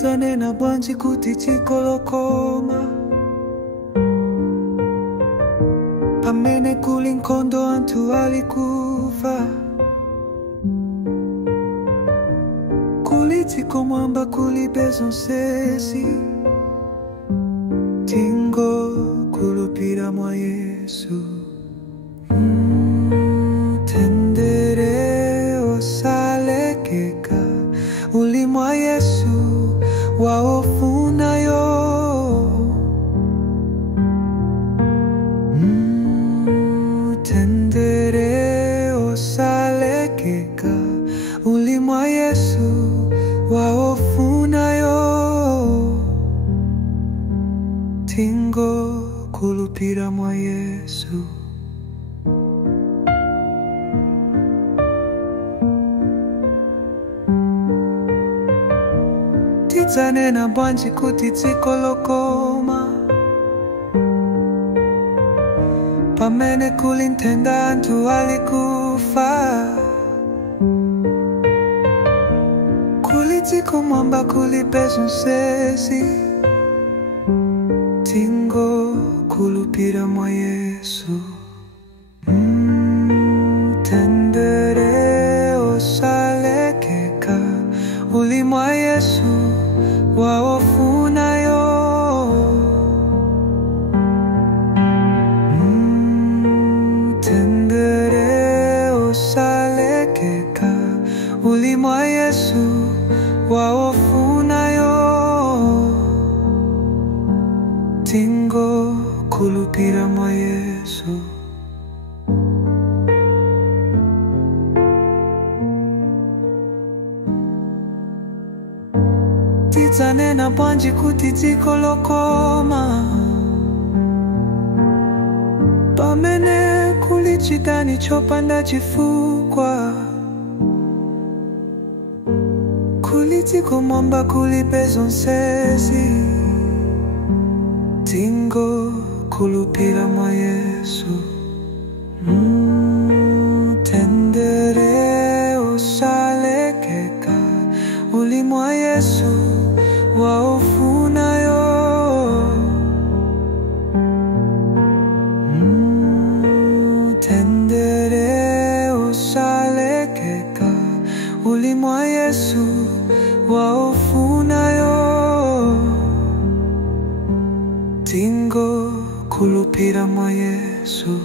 Tidzanena bwanji kuti tikolokoma pamene kuli nkhondo anthu alikufa. Kuli dziko mwamba kulibe zonsezi, tingokhulupirira mwa Yesu. Tendere osalekeka uli mwa Yesu waofunayo. Tendere osalekeka uli mwa Yesu waofunayo. Tingokhulupirira mwa Yesu. Tidzanena bwanji kuti tikolokoma pamene kuli nthenda anthu alikufa. Kuli dziko mwamba kulibe zonsezi, tingokhulupirira mwa Yesu. Tendere osalekeka uli mwa Yesu waofunayo. Tendere osalekeka uli mwa Yesu waofunayo. Tingokhulupirira mwa Yesu. Tidzanena bwanji kuti tikolokoma pamene kuli chidani chopanda chifukwa. Kuli dziko mwamba kulibe zonsezi, tingokhulupirira mwa Yesu. Tendere osalekeka uli mwa Yesu waofunayo. Tendere osalekeka uli mwa Yesu waofunayo. Tingokhulupirira mwa Yesu.